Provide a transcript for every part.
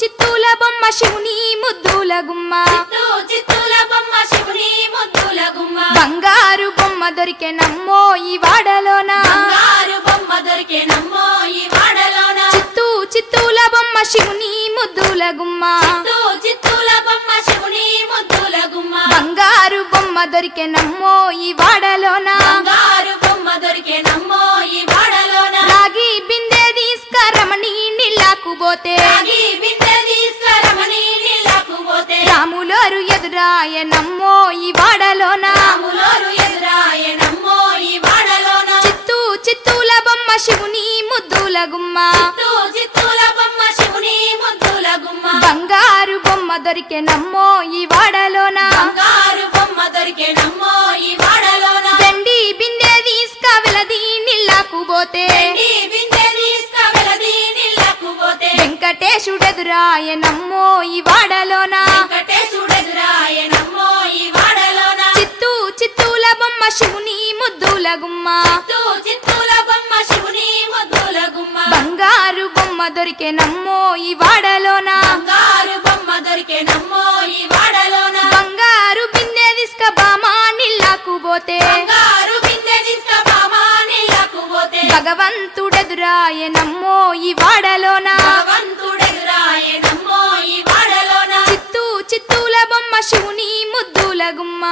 చిత్తూల బొమ్మ శివుని ముద్దుల గుమ్మ చిత్తూల బొమ్మ శివుని ముద్దుల గుమ్మ బంగారు బొమ్మ దొరికే నమ్మో ఈ వాడలోన బంగారు బొమ్మ దొరికే నమ్మో ఈ వాడలోన చిత్తూల బొమ్మ శివుని ముద్దుల గుమ్మ చిత్తూల బొమ్మ శివుని ముద్దుల గుమ్మ బంగారు బొమ్మ దొరికే నమ్మో ఈ వాడలోన బంగారు బొమ్మ దొరికే నమ్మో ఈ వాడలోన రాగి బిందె తీసుకరమణి నీళ్ళకు పోతే రాగి బిందె తీసుకరమని నీళ్ళకు పోతే రాములోరు ఎదురాయ నమ్మో ఈ వాడలోన రాములోరు ఎదురాయ నమ్మో ఈ వాడలోన చిత్తూల బొమ్మ శివుని ముద్దుల గుమ్మ చిత్తూల బొమ్మ శివుని ముద్దుల గుమ్మ బంగారు బొమ్మ దొరికే నమ్మో ఈ వాడలోన బంగారు బొమ్మ దొరికే నమ్మో ఈ వాడలోన వెండి బిందె తీసుకవెలది నీళ్ళకు పోతే వెండి బిందె తీసుకవెలది నీళ్ళకు పోతే వెంకటేశుడెదురాయ నమ్మో ఈ వాడలోన వెంకటేశుడెదురాయ నమ్మో ఈ వాడలోన చిత్తూల బొమ్మ శివుని ముద్దుల గుమ్మ చిత్తూల బొమ్మ శివుని ముద్దుల గుమ్మ బంగారు బొమ్మ దొరికే నమ్మో ఈ వాడలోన బంగారు బొమ్మ దొరికే నమ్మో ఈ వాడలోన బంగారు బిందె తీసుక బామా నీళ్ళకు పోతే బంగారు బిందె తీసుకబామా నీళ్ళకు పోతే భగవంతుడెదురాయ నమ్మో ఈ వాడలోన భగవంతుడెదురాయ నమ్మో ఈ వాడలోన చిత్తూల బొమ్మ శివుని ముద్దుల గుమ్మ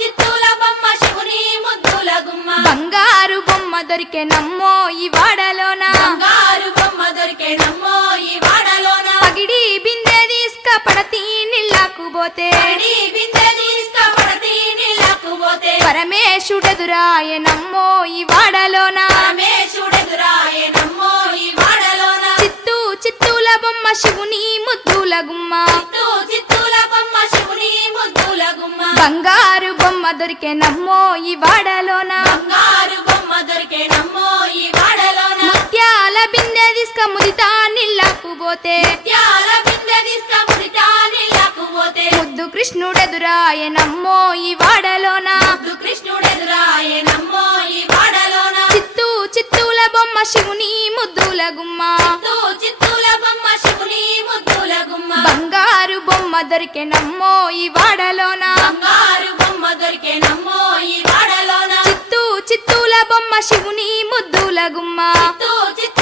చిత్తూల బొమ్మ శివుని ముద్దుల గుమ్మ బంగారు బొమ్మ దొరికే నమ్మో ఈ వాడలోన బంగారు బొమ్మ దొరికే నమ్మో ఈ వాడలోన పగిడి బిందె తీసుక పడతి నీళ్ళకు పోతే పడి బిందె తీసుకపడతి నీళ్ళకు పోతే పరమేశుడెదురాయ నమ్మో ఈ వాడలోన పరమేశుడెదురాయ నమ్మో ఈ వాడలోన చిత్తూల బొమ్మ శివుని ముద్దుల గుమ్మ చిత్తూల బొమ్మ శివుని ముద్దుల గుమ్మ బంగారు బొమ్మ దొరికే నమ్మో ఈ వాడలోన బంగారు బొమ్మ దొరికే నమ్మో ఈ వాడలోన ముత్యాల బిందె తీసుక ముదితా నీళ్ళకు పోతే త్యాల బిందె తీసుకముడితా నీళ్ళకు పోతే ముద్దు కృష్ణుడెదురాయ నమ్మో ఈ వాడలోన కృష్ణుడెదురాయ నమ్మో ఈ వాడలోన చిత్తూల బొమ్మ శివుని ముద్దుల గుమ్మ చిత్తూల బొమ్మ శివుని ముద్దుల గుమ్మ బంగారు బొమ్మ దొరికే నమ్మో ఈ వాడలోన బంగారు బొమ్మ దొరికే నమ్మో ఈ వాడలోన చిత్తూల బొమ్మ శివుని ముద్దుల గుమ్మ చిత్తూల